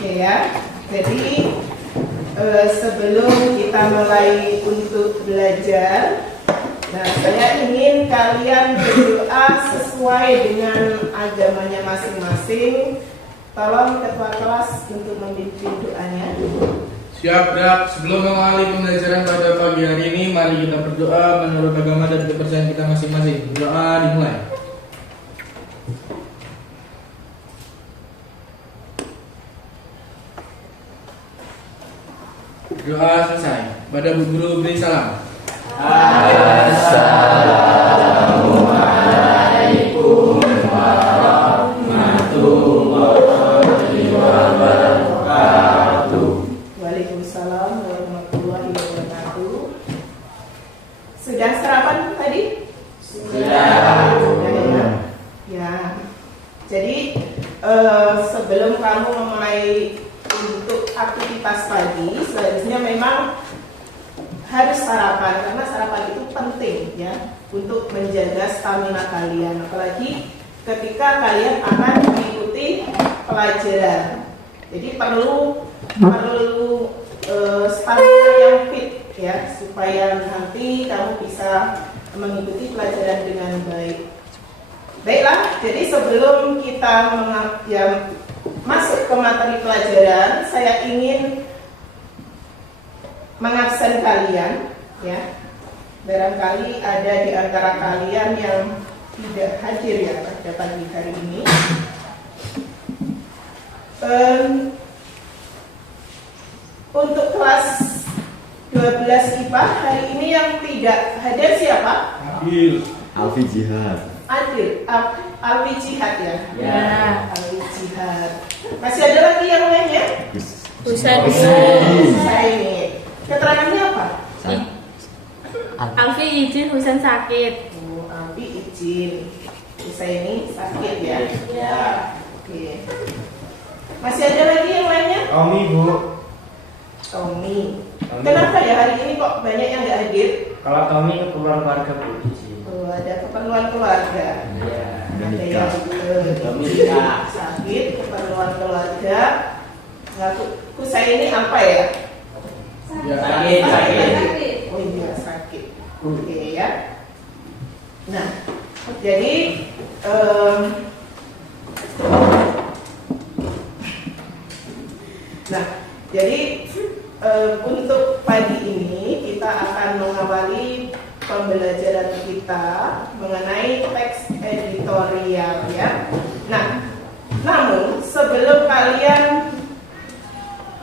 Oke ya, jadi sebelum kita mulai untuk belajar, nah saya ingin kalian berdoa sesuai dengan agamanya masing-masing. Tolong ketua kelas untuk memimpin doanya. Siap, Drak. Sebelum mengawali pembelajaran pada pagi hari ini, mari kita berdoa menurut agama dan kepercayaan kita masing-masing. Doa dimulai. Doa selesai. Pada Bu Guru beri salam. Assalamualaikum warahmatullahi wabarakatuh. Waalaikumsalam warahmatullahi wabarakatuh. Sudah sarapan tadi? Sudah. Ya. Jadi sebelum kamu memulai untuk aktivitas pagi, seharusnya memang harus sarapan karena sarapan itu penting ya untuk menjaga stamina kalian, apalagi ketika kalian akan mengikuti pelajaran. Jadi perlu stamina yang fit ya supaya nanti kamu bisa mengikuti pelajaran dengan baik. Baiklah, jadi sebelum kita masuk ke materi pelajaran, saya ingin mengabsen kalian ya. Barangkali ada di antara kalian yang tidak hadir ya pada pagi hari ini. Untuk kelas 12 IPA hari ini yang tidak hadir siapa? Adil. Alfi Jihad. Adil, Alwi Jihad ya? Ya. Alwi Jihad. Masih ada lagi yang lainnya? Husaini. Keterangannya apa? Alfi izin, Husain sakit. Oh, Alwi izin, Husaini sakit ya? Ya. Oke. Masih ada lagi yang lainnya? Tommy, Bu. Tommy. Kenapa ya hari ini kok banyak yang nggak hadir? Kalau Tommy keluar keluarga Bu. Oh, ada keperluan keluarga. Iya. Ada yang Tommy nikah. sakit, keperluan keluarga. Nah, Husaini apa ya? Ya. Sakit. Oh iya sakit. Oke ya. Nah, jadi untuk pagi ini kita akan mengawali pembelajaran kita mengenai teks editorial ya. Nah, namun sebelum kalian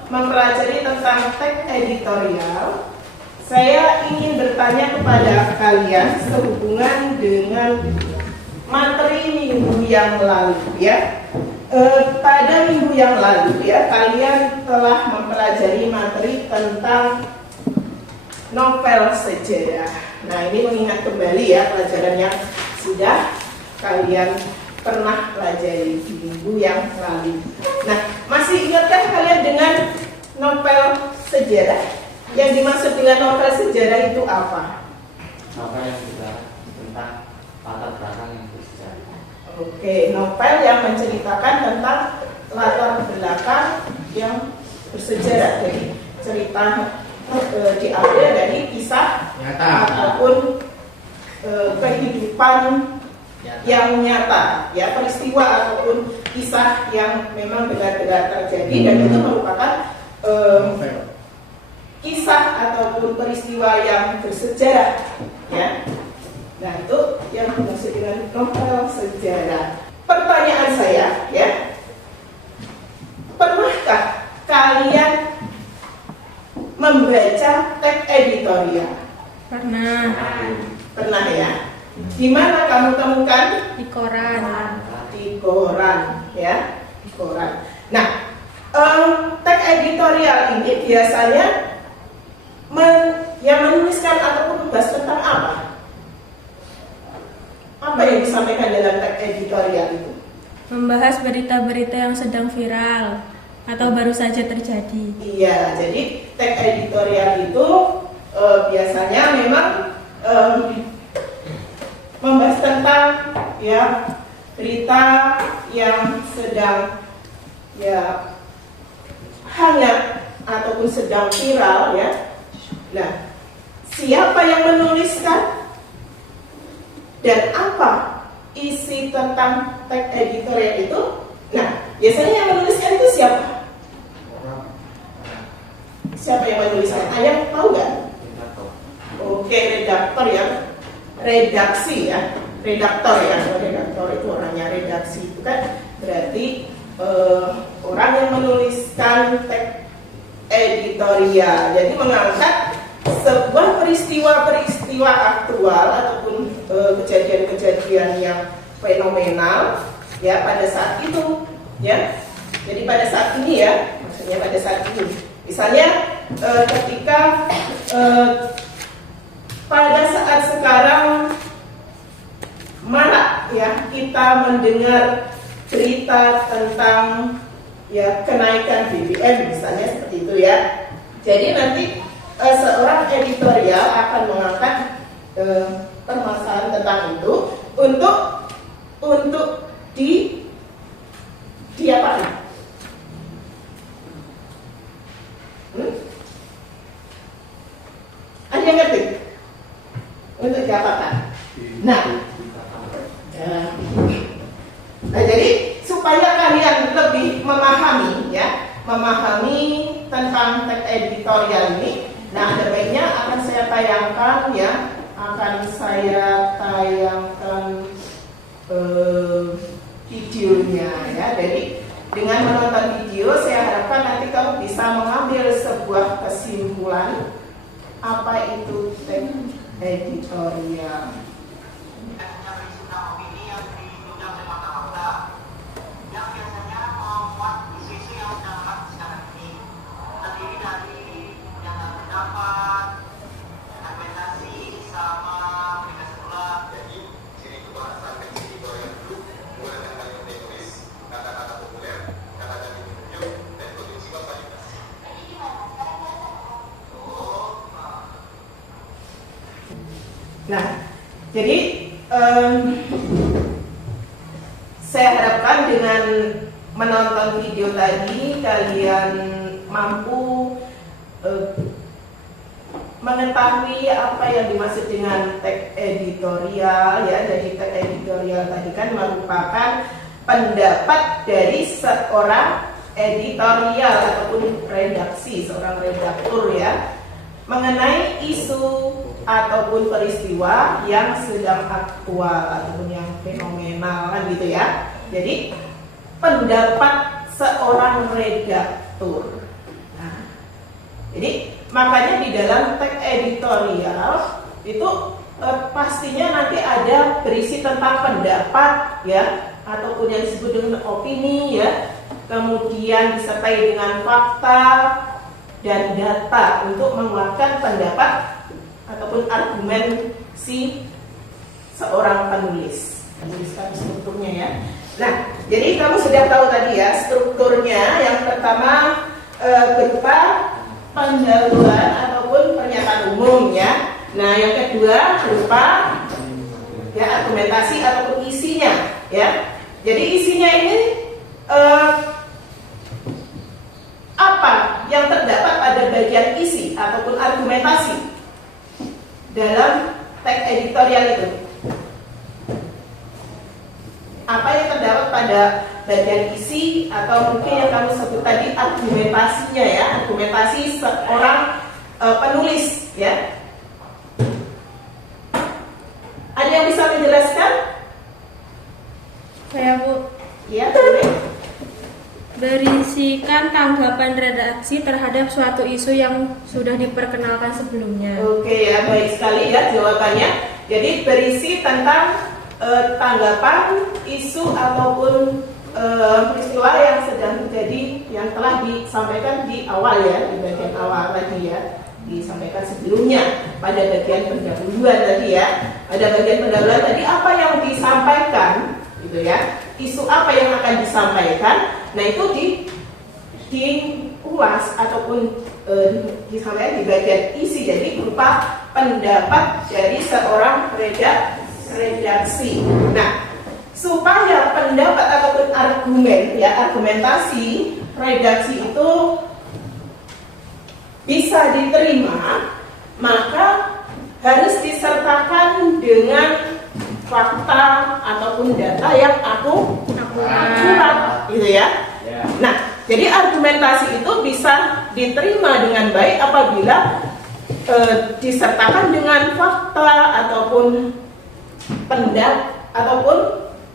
mempelajari tentang teks editorial, saya ingin bertanya kepada kalian sehubungan dengan materi minggu yang lalu ya. Pada minggu yang lalu ya, kalian telah mempelajari materi tentang novel sejarah. Nah, ini mengingat kembali ya pelajaran yang sudah kalian pernah pelajari di minggu yang lalu. Nah, masih ingatkah kalian dengan novel sejarah? Yang dimaksud dengan novel sejarah itu apa? Novel yang juga tentang latar belakang yang bersejarah. Oke, novel yang menceritakan tentang latar belakang yang bersejarah. Jadi cerita diambil dari kisah Nyata. ataupun kehidupan yang nyata, ya peristiwa ataupun kisah yang memang benar-benar terjadi dan itu merupakan kisah ataupun peristiwa yang bersejarah, ya. Nah itu yang dimaksud dengan novel sejarah. Pertanyaan saya, ya, pernahkah kalian membaca teks editorial? Pernah Pernah ya? Di mana kamu temukan? di koran. Di koran, ya, di koran. Nah, teks editorial ini biasanya yang menuliskan ataupun membahas tentang apa? Apa yang disampaikan dalam teks editorial itu? Membahas berita-berita yang sedang viral atau baru saja terjadi. Iya, jadi teks editorial itu biasanya memang membahas tentang ya berita yang sedang ya ataupun sedang viral ya. Nah, siapa yang menuliskan dan apa isi tentang tag editorial itu? Nah, biasanya yang menuliskan itu siapa? Siapa yang menuliskan? Ayah tahu nggak? Oke, redaktor ya, redaksi ya, redaktor ya. Redaktor itu orangnya, redaksi itu kan berarti orang yang menuliskan teks editorial. Jadi mengangkat sebuah peristiwa-peristiwa aktual ataupun kejadian-kejadian yang fenomenal ya pada saat itu ya. Jadi pada saat ini ya, maksudnya pada saat ini. Misalnya ketika pada saat sekarang marak ya kita mendengar berita tentang ya kenaikan BBM misalnya seperti itu ya. Jadi nanti seorang editorial akan mengangkat permasalahan tentang itu untuk diapakan? Ada yang ngerti? Untuk diapakan? Nah, jadi supaya kalian lebih memahami ya, memahami tentang teks editorial ini, nah ada baiknya akan saya tayangkan ya, videonya ya. Jadi dengan menonton video saya harapkan nanti kamu bisa mengambil sebuah kesimpulan apa itu teks editorial. Nah, jadi saya harapkan dengan menonton video tadi kalian mampu mengetahui apa yang dimaksud dengan teks editorial ya. Jadi teks editorial tadi kan merupakan pendapat dari seorang editorial ataupun redaksi, seorang redaktur ya, mengenai isu ataupun peristiwa yang sedang aktual ataupun yang fenomenal kan gitu ya. Jadi pendapat seorang redaktur. Nah, jadi makanya di dalam teks editorial itu pastinya nanti ada berisi tentang pendapat ya, ataupun yang disebut dengan opini ya, kemudian disertai dengan fakta dan data untuk menguatkan pendapat ataupun argumen si seorang penulis. Menuliskan strukturnya ya. Nah, jadi kamu sudah tahu tadi ya strukturnya. Yang pertama berupa pendahuluan ataupun pernyataan umum ya. Nah, yang kedua berupa ya argumentasi ataupun isinya ya. Jadi isinya ini apa yang terdapat pada bagian isi ataupun argumentasi dalam teks editorial itu? Apa yang terdapat pada bagian isi atau mungkin yang kamu sebut tadi argumentasinya ya, argumentasi seorang penulis ya. Ada yang bisa menjelaskan? Saya Bu. Ya, boleh. Berisikan tanggapan redaksi terhadap suatu isu yang sudah diperkenalkan sebelumnya. Oke ya, baik sekali ya jawabannya. Jadi berisi tentang tanggapan isu ataupun peristiwa yang sedang terjadi yang telah disampaikan di awal ya, di bagian awal tadi ya, disampaikan sebelumnya pada bagian pendahuluan tadi ya. Pada bagian pendahuluan tadi apa yang disampaikan gitu ya, isu apa yang akan disampaikan. Nah itu diulas ataupun disampaikan di bagian isi. Jadi berupa pendapat dari seorang redaksi. Nah, supaya pendapat ataupun argumen ya, argumentasi redaksi itu bisa diterima, maka harus disertakan dengan fakta ataupun data yang akurat, gitu ya. Nah, jadi argumentasi itu bisa diterima dengan baik apabila disertakan dengan fakta ataupun ataupun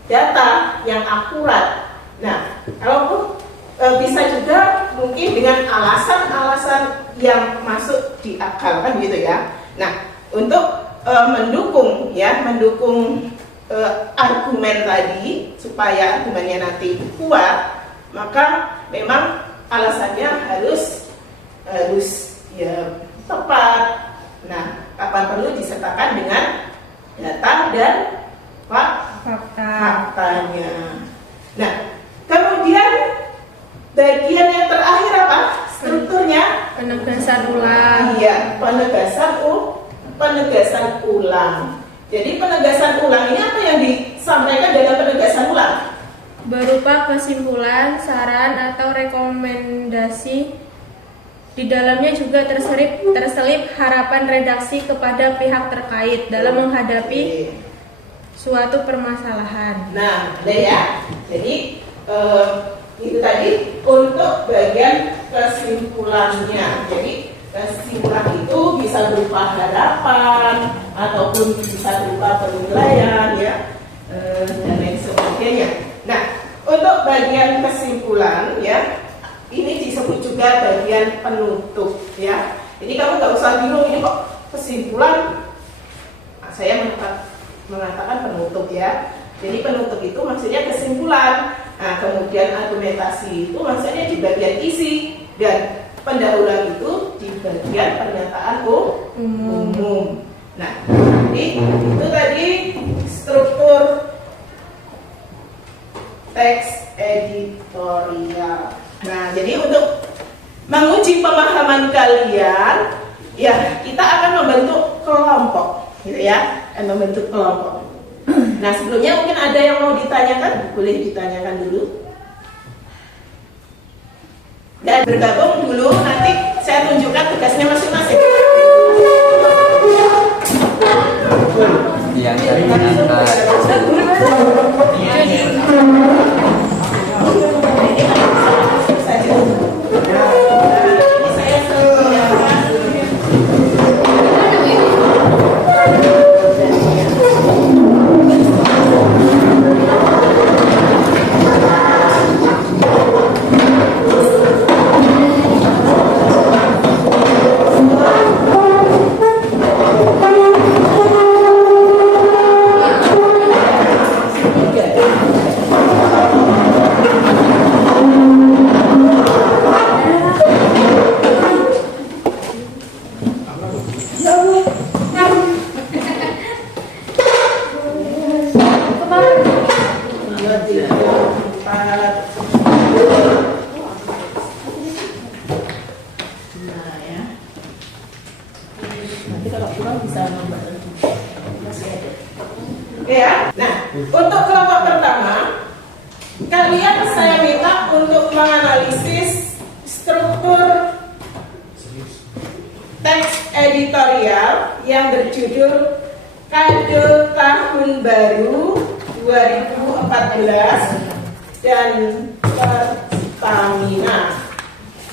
data yang akurat. Nah, kalaupun bisa juga mungkin dengan alasan-alasan yang masuk di akal, kan gitu ya. Nah, untuk mendukung argumen tadi supaya argumennya nanti kuat, maka memang alasannya harus ya tepat. Nah, kapan perlu disertakan dengan data dan faktanya. Nah, kemudian bagian yang terakhir apa? Strukturnya Penegasan ulang. iya, penegasan ulang. Jadi penegasan ulang ini apa yang disampaikan dalam penegasan ulang? Berupa kesimpulan, saran, atau rekomendasi. Di dalamnya juga terselip harapan redaksi kepada pihak terkait dalam menghadapi suatu permasalahan. Nah, ada ya. Jadi itu tadi untuk bagian kesimpulannya. Jadi kesimpulan itu bisa berupa harapan ataupun bisa berupa penilaian ya, dan lain sebagainya. Nah, untuk bagian kesimpulan ya, ini disebut juga bagian penutup ya. Jadi kamu nggak usah bingung ini kok kesimpulan. Nah, saya mengatakan penutup ya. Jadi penutup itu maksudnya kesimpulan. Nah, kemudian argumentasi itu maksudnya di bagian isi, dan pendahuluan itu di bagian pernyataan umum. Nah, jadi itu tadi struktur teks editorial. Nah, jadi untuk menguji pemahaman kalian, ya kita akan membentuk kelompok, gitu ya, membentuk kelompok. Nah, sebelumnya mungkin ada yang mau ditanyakan, boleh ditanyakan dulu. Dan bergabung dulu, nanti saya tunjukkan tugasnya masing-masing. Yang tadi menangkap ya. Nah, untuk kelompok pertama, kalian saya minta untuk menganalisis struktur teks editorial yang berjudul Kado Tahun Baru 2014 dan Pertamina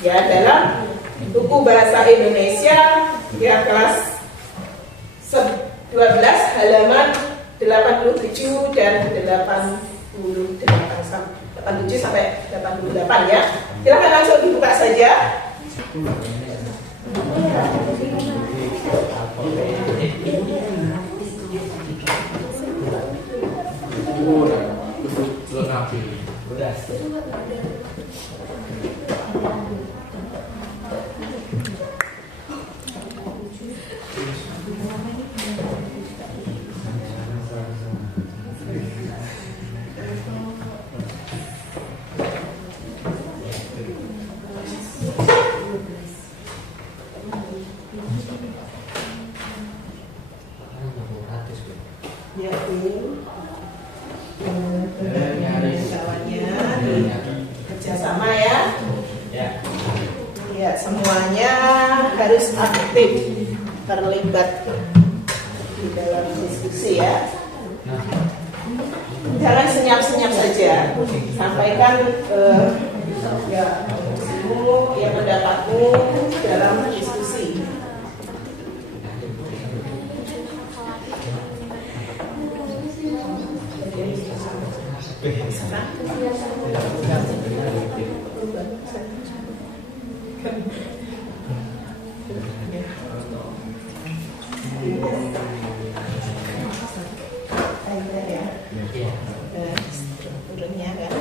ya, dalam buku bahasa Indonesia ya kelas 12 halaman 87 dan 87 sampai 88 ya. Silakan langsung dibuka saja. Ya, kerjasama ya. Ya, semuanya harus aktif terlibat di dalam diskusi ya. Jangan senyap-senyap saja, sampaikan ya ya pendapatmu dalam diskusi. Turunnya kan.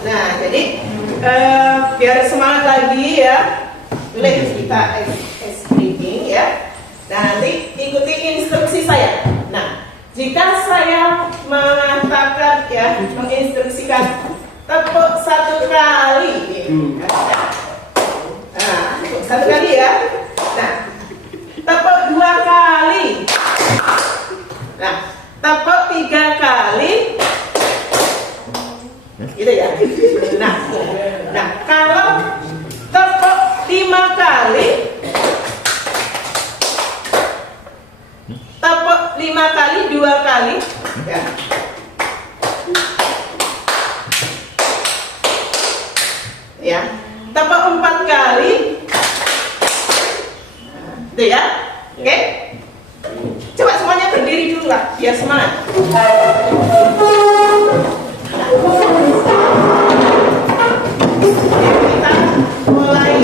Nah, jadi biar semangat lagi ya, boleh kita screening ya. Nah, nanti ikuti instruksi saya. Nah, jika saya mengatakan ya, menginstruksikan tepuk 1 kali, nah, tepuk 1 kali ya. Nah, tepuk 2 kali. Nah, tepuk 3 kali. Gitu ya. Nah, kalau tepuk 5 kali, tepuk 5 kali 2 kali, ya. Ya, tepuk 4 kali, itu ya. Oke. Coba semuanya berdiri dulu lah, biar semangat. Kita mulai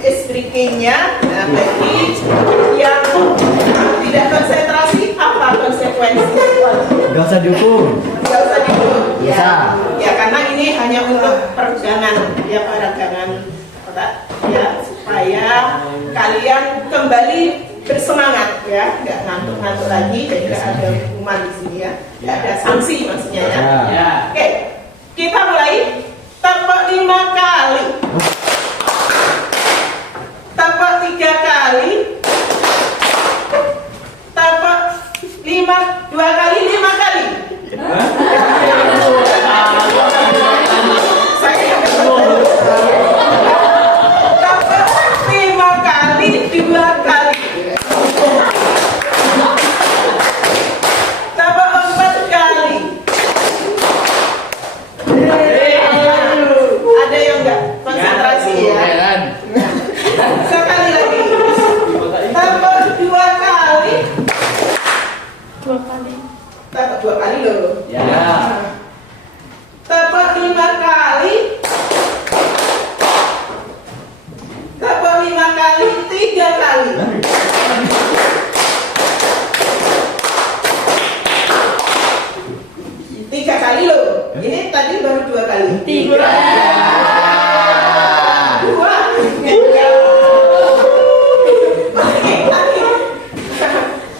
speakingnya. Nah, bagi yang tidak konsentrasi, apa konsekuensinya? Gak usah dihukum. Gak usah dihukum. Bisa. Ya, karena ini hanya untuk peregangan, ya peregangan ya, supaya kalian kembali bersemangat ya, nggak ngantuk-ngantuk lagi dan nggak ada hukuman di sini ya, nggak ada sanksi maksudnya ya. Ya. Oke, kita mulai. Tepuk 5 kali, tepuk 3 kali, tepuk 2 kali 5 kali. Saya tepuk 5 kali 2 kali, tepuk 4 kali. Ada yang enggak konsentrasi ya? Sekali lagi. Tepuk 2 kali. 2 kali. Tepuk 2 kali loh. Ya. Tepuk 5 kali. Tepuk 5 kali 3 kali. Tiga kali loh. Ini tadi baru 2 kali. 3. 2.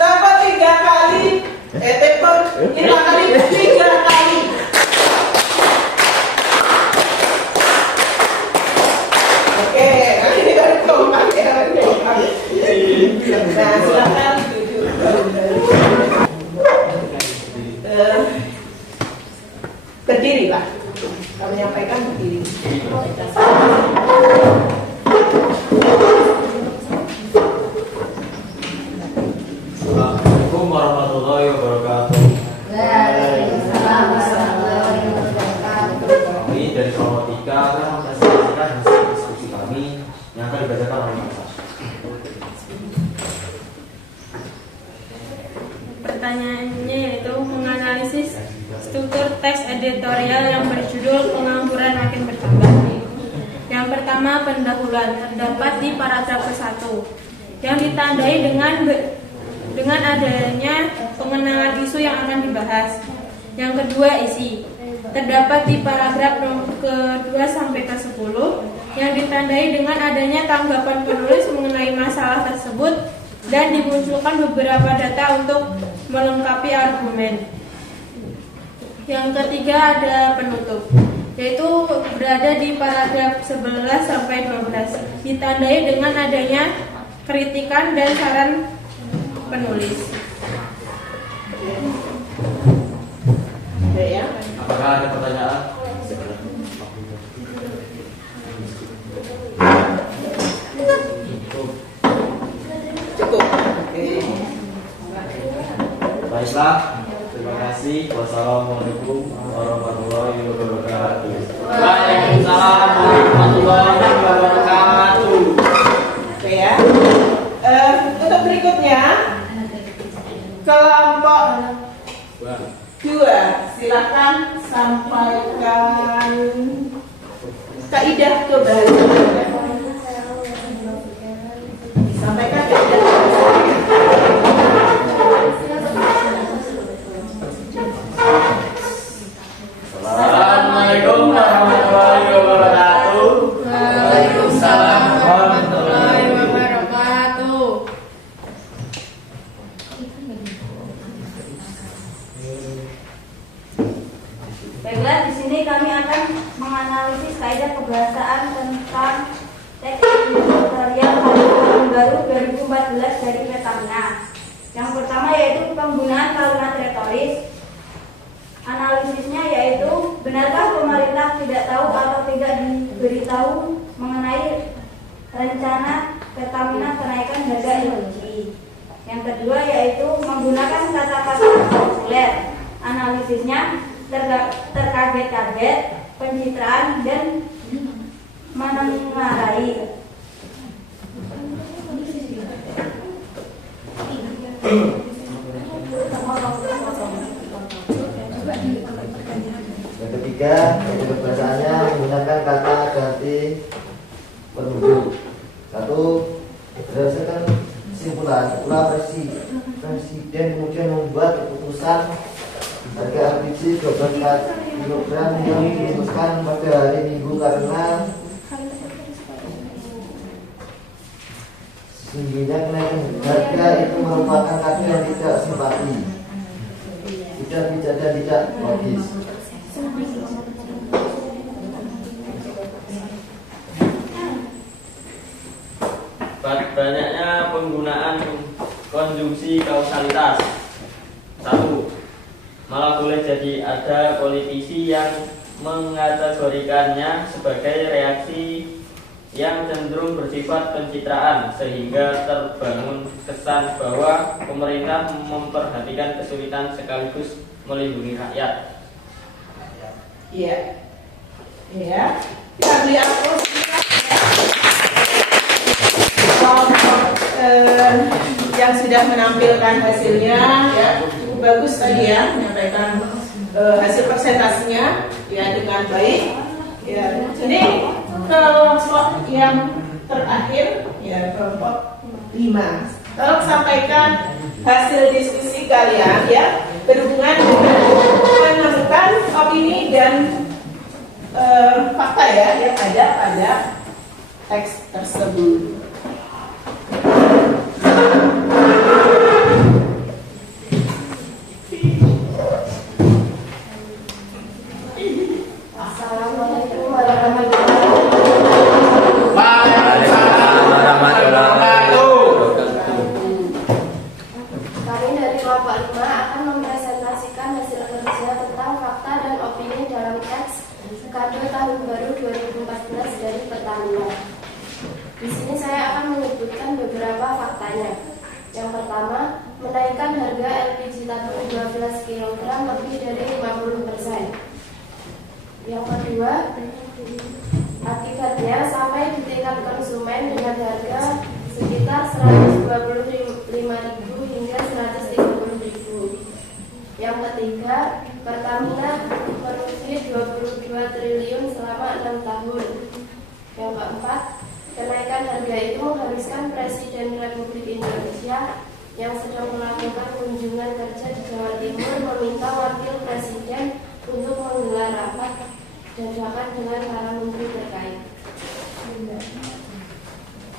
Tepuk 3 kali. Tepuk 5 kali 3 kali. Oke, ini baru keempat ya. Nah, silakan duduk. Berdiri Pak. Kami menyampaikan berdiri. Assalamualaikum warahmatullahi wabarakatuh. Kami dari kelompok 3 akan mempresentasikan hasil diskusi kami yang akan dibacakan oleh Mas. Pertanyaannya yaitu menganalisis struktur teks editorial yang berjudul Pengangguran Makin Bertambah. Yang pertama, pendahuluan terdapat di paragraf ke-1 yang ditandai dengan adanya pengenalan isu yang akan dibahas. Yang kedua, isi terdapat di paragraf ke-2 sampai ke-10 yang ditandai dengan adanya tanggapan penulis mengenai masalah tersebut dan dimunculkan beberapa data untuk melengkapi argumen. Yang ketiga, ada penutup, yaitu berada di paragraf 11 sampai 12, ditandai dengan adanya kritikan dan saran penulis. Oke ya. Apakah ada pertanyaan? Cukup. Oke. Baiklah, terima kasih. Wassalamualaikum warahmatullahi wabarakatuh. Waalaikumsalam warahmatullahi wabarakatuh. Oke ya. Untuk berikutnya kelompok 2, silakan sampaikan kaidah kebahasaan. Sampaikan kaidah kebahasaan. Assalamualaikum warahmatullahi wabarakatuh. Waalaikumsalam warahmatullahi wabarakatuh. Baiklah, di sini kami akan menganalisis kaidah kebahasaan tentang teks editorial tahun baru 2014 dari Pertamina. Yang pertama yaitu penggunaan kalimat retoris. Analisisnya yaitu benarkah pemerintah tidak tahu atau tidak diberitahu mengenai rencana Pertamina kenaikan harga LPG. Yang kedua yaitu menggunakan kata-kata populer. Analisisnya terkaget-kaget, pencitraan, dan menengarai. Yang ketiga, yaitu kebiasaannya menggunakan kata ganti penunjuk. 1. Berdasarkan kesimpulan, Presiden kemudian membuat keputusan harga LPG 12 kg yang diputuskan pada hari Minggu karena tingginya kenaikan harga itu merupakan kata yang tidak simpati, tidak bijak dan tidak logis. Banyaknya penggunaan konjungsi kausalitas. 1. Malah boleh jadi ada politisi yang mengategorikannya sebagai reaksi yang cenderung bersifat pencitraan sehingga terbangun kesan bahwa pemerintah memperhatikan kesulitan sekaligus melindungi rakyat. Iya. Ya. Kami aplaus yang sudah menampilkan hasilnya ya, cukup bagus tadi ya, menyampaikan hasil presentasinya ya dengan baik ya. Jadi kelompok yang terakhir ya, kelompok 5, tolong sampaikan hasil diskusi kalian ya berhubungan dengan menemukan opini dan fakta ya yang ada pada teks tersebut. Assalamualaikum warahmatullahi Kami dari kelompok 5 akan mempresentasikan hasil kerja tentang fakta dan opini dalam teks Kado Tahun Baru 2014 dari Pertamina. Di sini saya akan menyebutkan beberapa faktanya. Yang pertama, menaikkan harga LPG tabung 12 kg lebih dari 50%. Yang kedua, akibatnya sampai di tingkat konsumen dengan harga sekitar 125.000 hingga 130.000. Yang ketiga, Pertamina merugi 22 triliun selama 6 tahun. Yang keempat, kenaikan harga itu mengharuskan Presiden Republik Indonesia yang sedang melakukan kunjungan kerja di Jawa Timur meminta Wakil Presiden untuk menggelar rapat dadakan dengan para menteri terkait.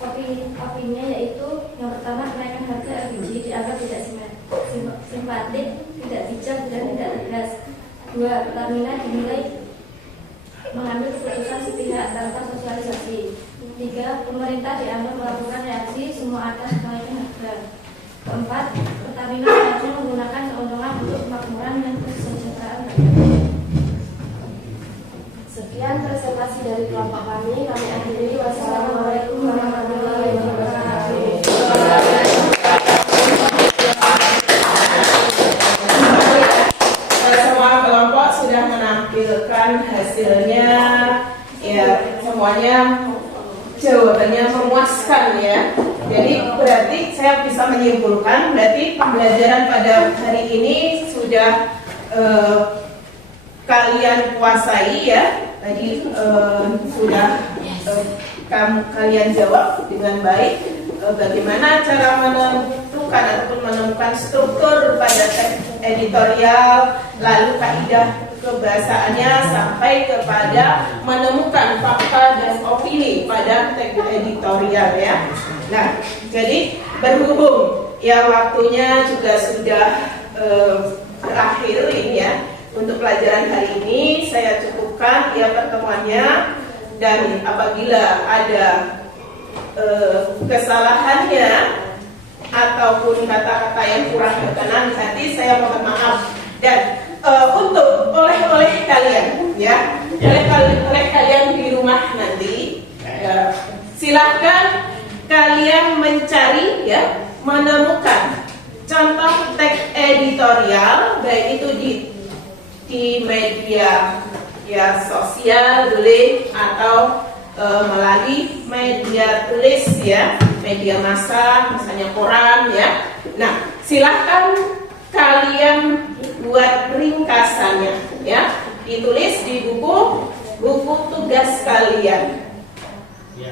Opininya yaitu yang pertama, kenaikan harga LPG dianggap tidak simpatik, tidak bijak dan tidak tegas. 2. Pertamina dinilai mengambil keputusan sepihak tanpa sosialisasi. 3. Pemerintah dianggap melakukan reaksi semua atas kenaikan harga. 4. Pertamina seharusnya menggunakan keuntungan untuk kemakmuran dan kesejahteraan rakyat. Sekian presentasi dari kelompok kami akhiri. Wassalamualaikum warahmatullahi wabarakatuh. Semua kelompok sudah menampilkan hasilnya ya, semuanya jawabannya memuaskan ya. Jadi berarti saya bisa menyimpulkan berarti pembelajaran pada hari ini sudah kalian kuasai ya. Tadi sudah kalian jawab dengan baik bagaimana cara menentukan ataupun menemukan struktur pada teks editorial, lalu kaidah kebahasaannya sampai kepada menemukan fakta dan opini pada teks editorial ya. Nah, jadi berhubung ya waktunya juga sudah berakhir ini ya. Untuk pelajaran hari ini saya cukupkan ya pertemuannya, dan apabila ada kesalahannya ataupun kata-kata yang kurang berkenan nanti saya mohon maaf. Dan untuk oleh kalian ya, oleh kalian di rumah nanti silahkan kalian mencari ya, menemukan contoh teks editorial baik itu di media ya sosial boleh atau melalui media tulis ya, media massa misalnya koran ya. Nah, silahkan kalian buat ringkasannya ya, ditulis di buku tugas kalian.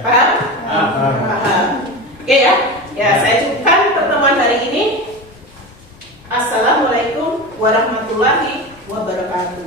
Paham? Paham. Oke ya. Ya, saya cukupkan pertemuan hari ini. Assalamualaikum warahmatullahi wabarakatuh.